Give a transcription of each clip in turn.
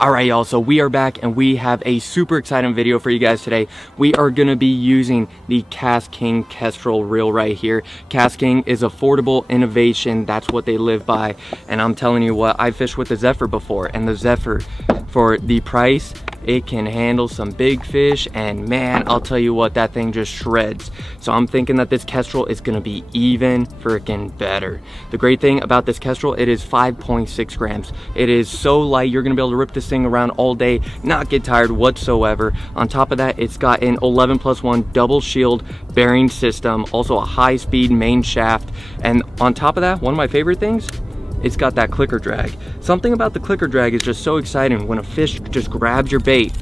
All right, y'all, so we are back and we have a super exciting video for you guys today. We are gonna be using the Cast King Kestrel reel right here. Cast King is affordable innovation. That's what they live by. And I'm telling you what, I fished with the Zephyr before, and the Zephyr, for the price, it can handle some big fish, and man, I'll tell you what, that thing just shreds. So I'm thinking that this Kestrel is gonna be even freaking better. The great thing about this Kestrel, it is 5.6 grams. It is so light, you're gonna be able to rip this thing around all day, not get tired whatsoever. On top of that, it's got an 11+1 double shield bearing system, also a high-speed main shaft, and on top of that, one of my favorite things, it's got that clicker drag. Something about the clicker drag is just so exciting when a fish just grabs your bait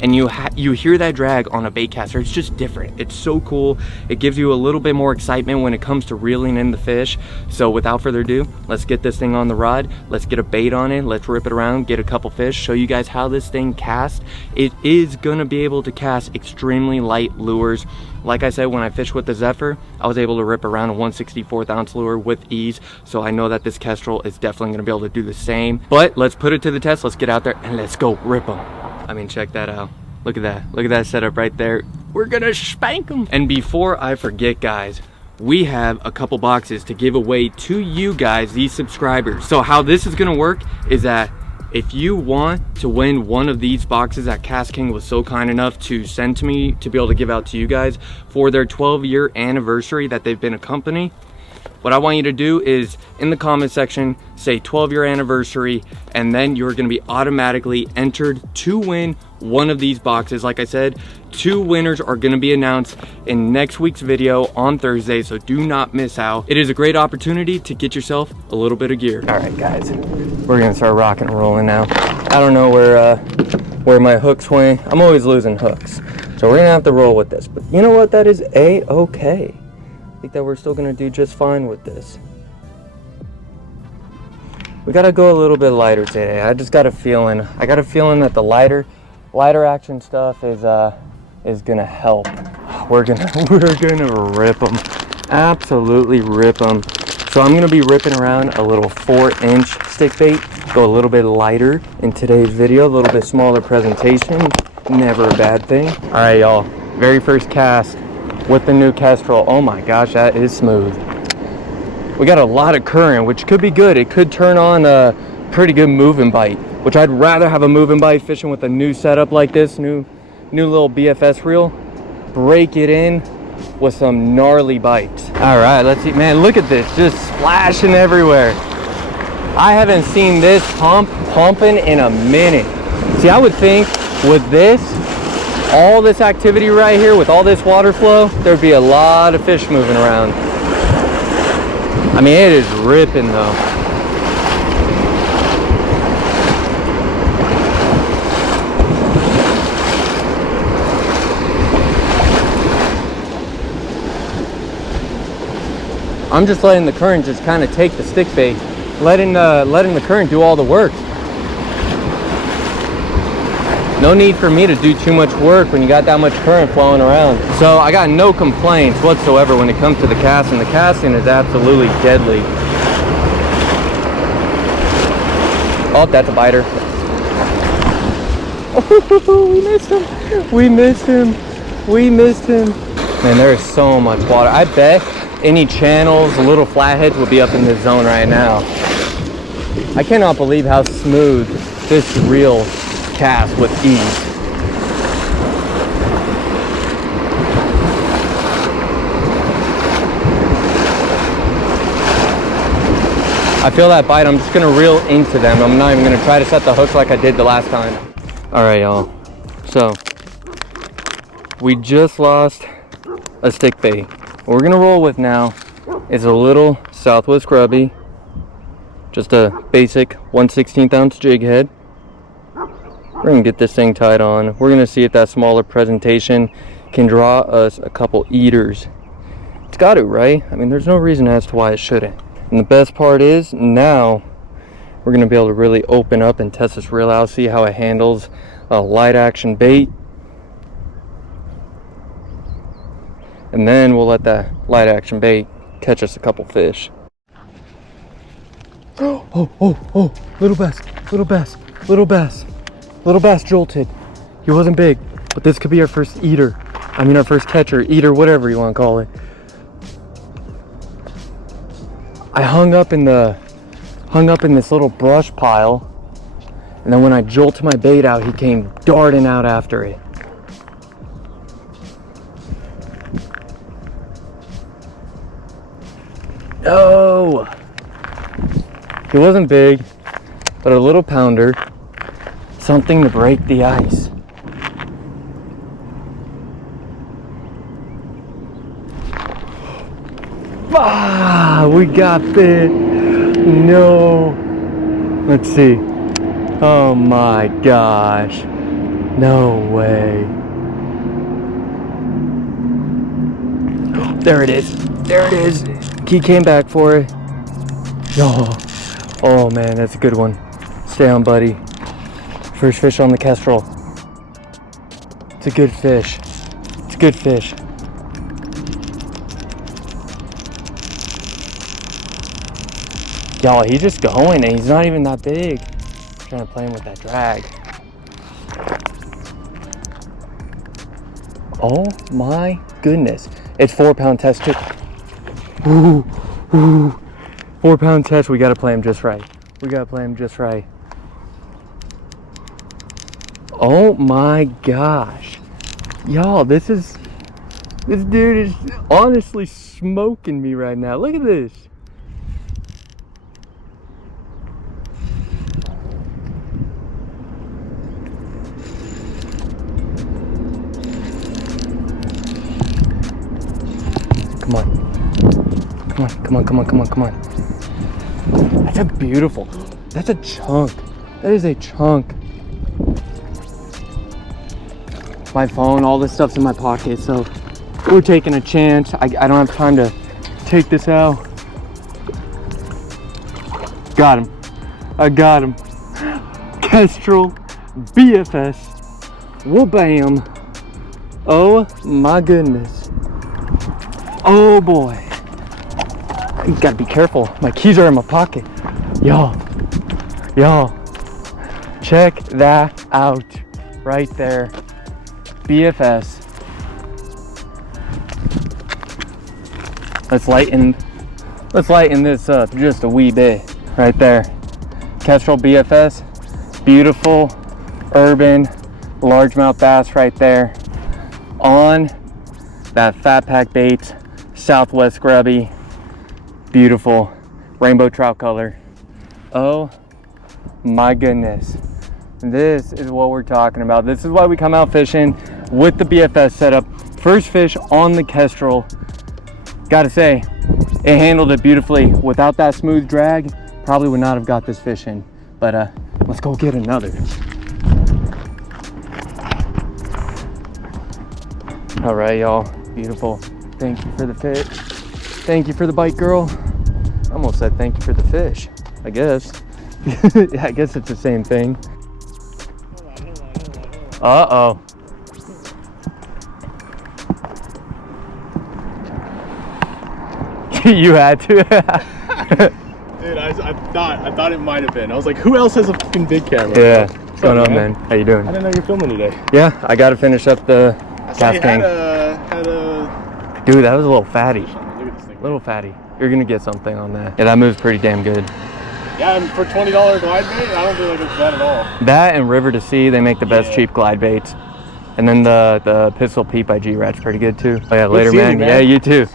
and you hear that drag on a bait caster. It's just different. It's so cool. It gives you a little bit more excitement when it comes to reeling in the fish. So without further ado, let's get this thing on the rod. Let's get a bait on it. Let's rip it around, get a couple fish, show you guys how this thing casts. It is gonna be able to cast extremely light lures. Like I said, when I fished with the Zephyr, I was able to rip around a 1/64th ounce lure with ease. So I know that this Kestrel is definitely gonna be able to do the same. But let's put it to the test. Let's get out there and let's go rip them. I mean, check that out. Look at that. Look at that setup right there. We're gonna spank them. And before I forget, guys, we have a couple boxes to give away to you guys, these subscribers. So how this is gonna work is that if you want to win one of these boxes that Cast King was so kind enough to send to me to be able to give out to you guys for their 12-year anniversary that they've been a company, what I want you to do is in the comment section, say 12-year anniversary, and then you're gonna be automatically entered to win one of these boxes. Like I said, 2 winners are gonna be announced in next week's video on Thursday, so do not miss out. It is a great opportunity to get yourself a little bit of gear. All right, guys, we're gonna start rocking and rolling now. I don't know where my hooks went. I'm always losing hooks. So we're gonna have to roll with this, but you know what, that is a-okay. I think that we're still gonna do just fine with this. We gotta go a little bit lighter today. I just got a feeling. I got a feeling that the lighter action stuff is gonna help. We're gonna rip them, absolutely rip them. So I'm gonna be ripping around a little 4-inch stick bait. Go a little bit lighter in today's video, a little bit smaller presentation. Never a bad thing. All right, y'all. Very first cast with the new Kestrel. Oh my gosh, that is smooth. We got a lot of current, which could be good. It could turn on a pretty good moving bite, which I'd rather have a moving bite fishing with a new setup like this, new little BFS reel. Break it in with some gnarly bites. All right, let's see. Man, look at this, just splashing everywhere. I haven't seen this pumping in a minute. See, I would think with this, all this activity right here, with all this water flow, there'd be a lot of fish moving around. I mean, it is ripping though. I'm just letting the current just kind of take the stick bait, letting the current do all the work. No need for me to do too much work when you got that much current flowing around. So I got no complaints whatsoever when it comes to the casting. The casting is absolutely deadly. Oh, that's a biter. Oh, we missed him. We missed him. We missed him. Man, there is so much water. I bet any channels, little flatheads would be up in this zone right now. I cannot believe how smooth this reel cast with ease. I feel that bite. I'm just gonna reel into them. I'm not even gonna try to set the hooks like I did the last time. All right, y'all. So we just lost a stick bait. What we're gonna roll with now is a little Southwest Grubby, just a basic 1/16 ounce jig head. We're gonna get this thing tied on. We're gonna see if that smaller presentation can draw us a couple eaters. It's got to, right? I mean, there's no reason as to why it shouldn't. And the best part is now we're gonna be able to really open up and test this reel out, see how it handles a light action bait. And then we'll let that light action bait catch us a couple fish. Oh, little bass, little bass, little bass. Little bass jolted. He wasn't big, but this could be our first eater. I mean, our first catcher, eater, whatever you want to call it. I hung up in this little brush pile, and then when I jolted my bait out, he came darting out after it. Oh, he wasn't big, but a little pounder, something to break the ice. Ah, we got bit. No. Let's see. Oh my gosh. No way. There it is. There it is. He came back for it. Oh man, that's a good one. Stay on, buddy. First fish on the Kestrel. It's a good fish. It's a good fish. Y'all, he's just going and he's not even that big. I'm trying to play him with that drag. Oh my goodness. It's 4 pound test too. Ooh, ooh. 4 pound test. We gotta play him just right. We gotta play him just right. Oh my gosh. Y'all, this dude is honestly smoking me right now. Look at this. Come on. Come on, come on, come on, come on, come on. That's a beautiful, that's a chunk. That is a chunk. My phone, all this stuff's in my pocket, so we're taking a chance. I don't have time to take this out. Got him. I got him. Kestrel BFS. Wha-bam. Oh my goodness. Oh boy. You gotta be careful. My keys are in my pocket. Y'all, check that out right there. BFS. Let's lighten this up just a wee bit right there. Kestrel BFS. Beautiful urban largemouth bass right there on that fat pack bait, Southwest Grubby. Beautiful rainbow trout color. Oh my goodness. This is what we're talking about. This is why we come out fishing with the BFS setup. First fish on the Kestrel. Gotta say, it handled it beautifully. Without that smooth drag, probably would not have got this fish in. But let's go get another. All right, y'all. Beautiful. Thank you for the fish. Thank you for the bite, girl. I almost said thank you for the fish, I guess. I guess it's the same thing. Uh-oh. You had to. Dude, I thought it might have been. I was like, who else has a fucking big camera? Yeah. What's going on, man? How you doing? I didn't know you're filming today. Yeah, I got to finish up the casting. Dude, that was a little fatty. Look at this thing. Little fatty. You're gonna get something on that. Yeah, that moves pretty damn good. Yeah, and for $20 glide bait, I don't feel like it's bad at all. That and River to Sea, they make the best cheap glide baits. And then the Pistol Peep by G-Rat's pretty good too. Oh yeah, later, man. Yeah, you too.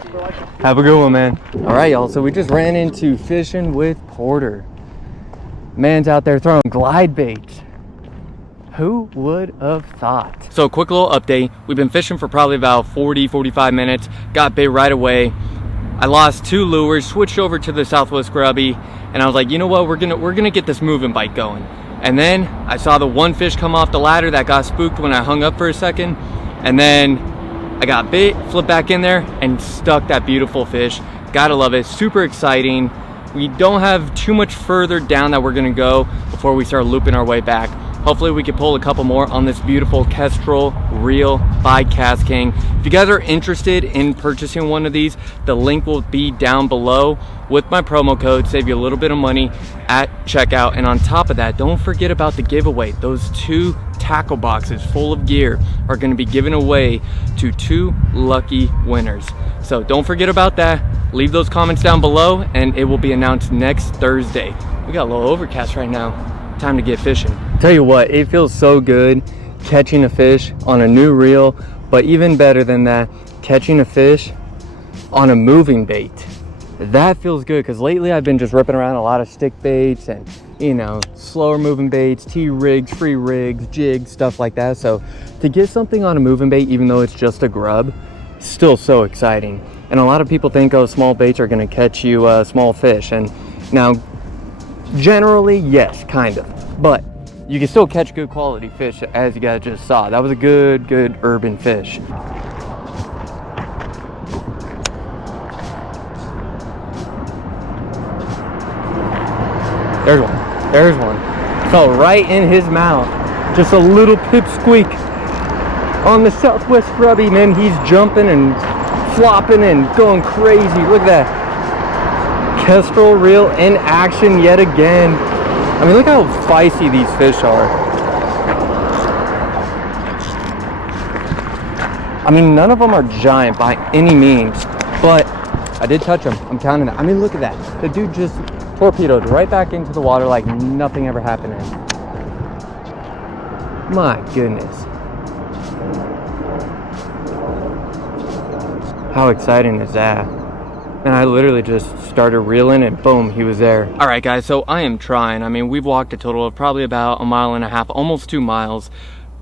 Have a good one, man. All right, y'all. So we just ran into fishing with Porter. Man's out there throwing glide baits. Who would have thought? So quick little update. We've been fishing for probably about 40-45 minutes. Got bait right away. I lost 2 lures, switched over to the Southwest Grubby, and I was like, you know what, we're gonna get this moving bite going. And then I saw the one fish come off the ladder that got spooked when I hung up for a second, and then I got bait, flipped back in there, and stuck that beautiful fish. Gotta love it, super exciting. We don't have too much further down that we're gonna go before we start looping our way back hopefully we can pull a couple more on this beautiful Kestrel reel by Cast King. If you guys are interested in purchasing one of these, the link will be down below with my promo code, save you a little bit of money at checkout. And on top of that, don't forget about the giveaway. Those 2 tackle boxes full of gear are going to be given away to 2 lucky winners. So don't forget about that. Leave those comments down below and it will be announced next Thursday. We got a little overcast right now. Time to get fishing. Tell you what, it feels so good catching a fish on a new reel, but even better than that, catching a fish on a moving bait. That feels good, because lately I've been just ripping around a lot of stick baits and, you know, slower moving baits, T-rigs, free rigs, jigs, stuff like that. So to get something on a moving bait, even though it's just a grub, still so exciting. And a lot of people think, oh, small baits are going to catch you small fish. And now, generally, yes, kind of. But you can still catch good quality fish, as you guys just saw. That was a good urban fish. There's one. There's one. Fell right in his mouth. Just a little pipsqueak on the Southwest Grubby, man. He's jumping and flopping and going crazy. Look at that. Kestrel reel in action yet again. I mean, look how feisty these fish are. I mean, none of them are giant by any means, but I did touch them. I'm counting that. I mean, look at that. The dude just torpedoed right back into the water like nothing ever happened. My goodness. How exciting is that? And I literally just started reeling and boom, he was there. All right, guys, so I am trying. I mean, we've walked a total of probably about 1.5 miles, almost 2 miles.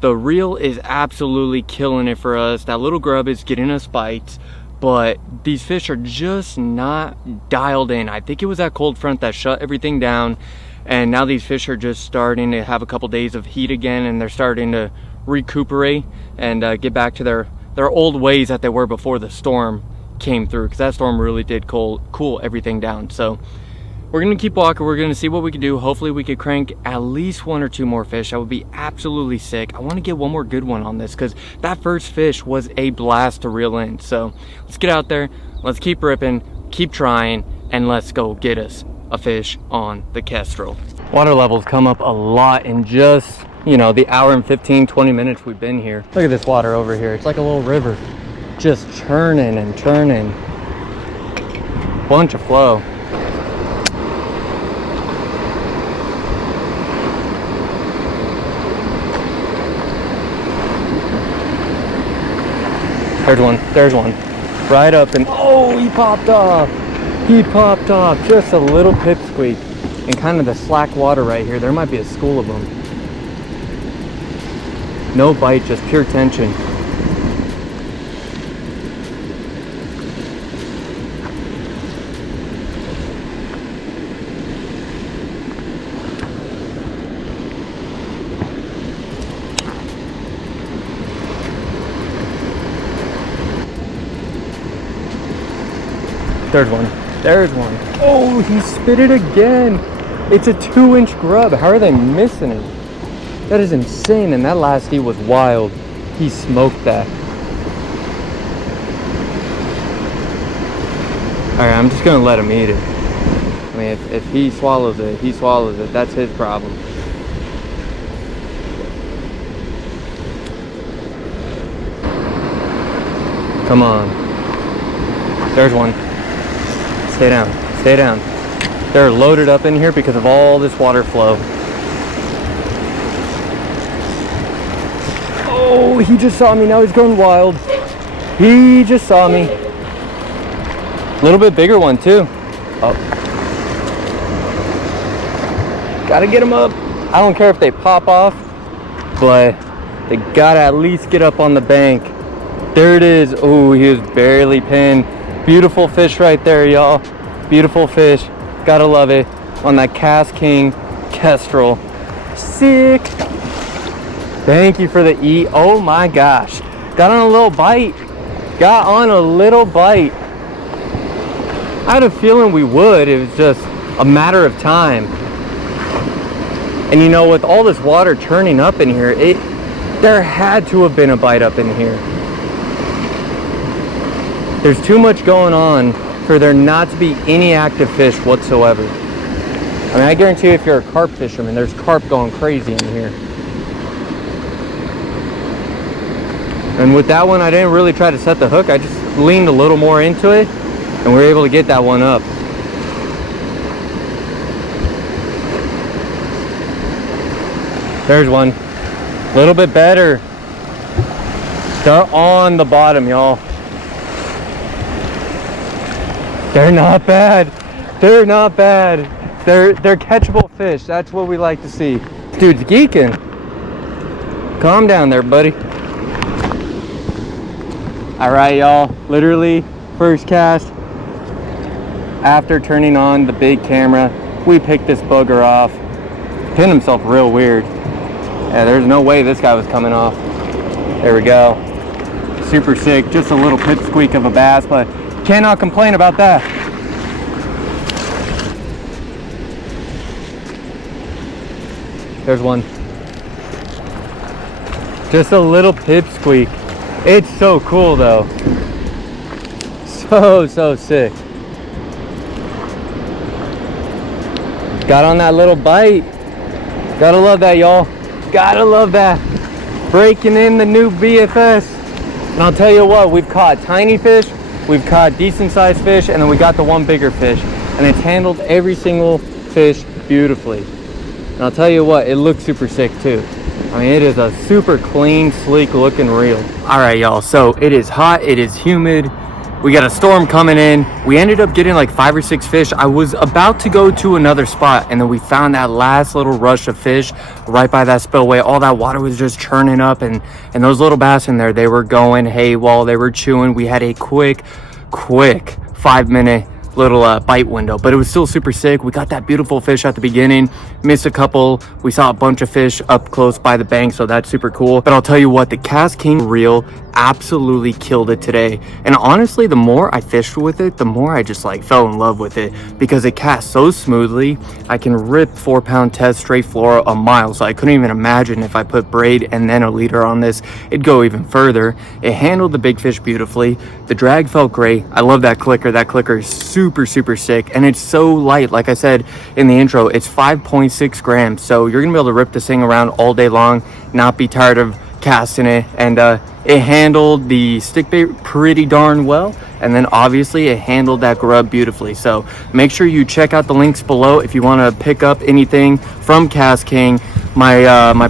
The reel is absolutely killing it for us. That little grub is getting us bites, but these fish are just not dialed in. I think it was that cold front that shut everything down, and now these fish are just starting to have a couple days of heat again, and they're starting to recuperate and get back to their old ways that they were before the storm came through, because that storm really did cool everything down. So we're gonna keep walking. We're gonna see what we can do. Hopefully we could crank at least 1 or 2 more fish. I would be absolutely sick. I want to get one more good one on this, because that first fish was a blast to reel in. So let's get out there, let's keep ripping, keep trying, and let's go get us a fish on the Kestrel. Water levels come up a lot in just, you know, the hour and 15-20 minutes we've been here. Look at this water over here. It's like a little river, just churning and churning. Bunch of flow. There's one right up, and oh, he popped off. Just a little pipsqueak and kind of the slack water right here. There might be a school of them. No bite, just pure tension. There's one. Oh, he spit it again. It's a 2-inch grub. How are they missing it? That is insane. And that last heat was wild. He smoked that. All right, I'm just gonna let him eat it. I mean, if he swallows it, he swallows it. That's his problem. Come on. There's one. Stay down, stay down. They're loaded up in here because of all this water flow. Oh, he just saw me. Now he's going wild. He just saw me. A little bit bigger one too. Oh. Gotta get him up. I don't care if they pop off, but they gotta at least get up on the bank. There it is. Oh, he was barely pinned. Beautiful fish right there, y'all. Beautiful fish. Gotta love it. On that Cast King Kestrel. Sick. Thank you for the eat. Oh my gosh. Got on a little bite. Got on a little bite. I had a feeling we would. It was just a matter of time. And you know, with all this water churning up in here, there had to have been a bite up in here. There's too much going on for there not to be any active fish whatsoever. I mean, I guarantee you, if you're a carp fisherman, there's carp going crazy in here. And with that one, I didn't really try to set the hook. I just leaned a little more into it, and we were able to get that one up. There's one. A little bit better. They're on the bottom, y'all. They're not bad. They're not bad. They're catchable fish. That's what we like to see. Dude's geeking. Calm down there, buddy. All right, y'all. Literally, first cast. After turning on the big camera, we picked this booger off. Pinned himself real weird. Yeah, there's no way this guy was coming off. There we go. Super sick. Just a little pipsqueak of a bass, but cannot complain about that. There's one. Just a little pipsqueak. It's so cool though. So sick. Got on that little bite. Gotta love that, y'all. Gotta love that. Breaking in the new BFS. And I'll tell you what, we've caught tiny fish, we've caught decent sized fish, and then we got the one bigger fish. And it's handled every single fish beautifully. And I'll tell you what, it looks super sick too. I mean, it is a super clean, sleek looking reel. All right, y'all, so it is hot, it is humid. We got a storm coming in. We ended up getting like 5 or 6 fish. I was about to go to another spot, and then we found that last little rush of fish right by that spillway. All that water was just churning up, and those little bass in there, they were going haywire. They were chewing. We had a quick 5-minute little bite window, but it was still super sick. We got that beautiful fish at the beginning, missed a couple. We saw a bunch of fish up close by the bank, so that's super cool. But I'll tell you what, the Cast King reel absolutely killed it today. And honestly, the more I fished with it, the more I just like fell in love with it, because it casts so smoothly. I can rip 4-pound test straight fluoro a mile, so I couldn't even imagine if I put braid and then a leader on this, it'd go even further. It handled the big fish beautifully. The drag felt great. I love that clicker. That clicker is super sick, and it's so light. Like I said in the intro, it's 5.6 grams, so you're gonna be able to rip this thing around all day long, not be tired of casting it. And it handled the stick bait pretty darn well, and then obviously it handled that grub beautifully. So make sure you check out the links below if you want to pick up anything from Cast King. My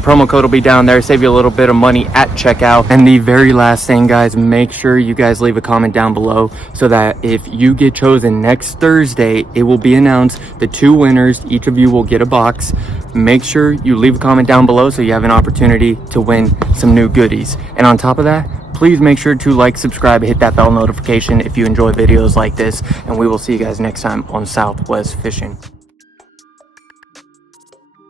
promo code will be down there, save you a little bit of money at checkout. And the very last thing, guys, make sure you guys leave a comment down below so that if you get chosen next Thursday, it will be announced the 2 winners. Each of you will get a box. Make sure you leave a comment down below so you have an opportunity to win some new goodies. And on top of that, please make sure to like, subscribe, hit that bell notification if you enjoy videos like this, and we will see you guys next time on Southwest Fishing.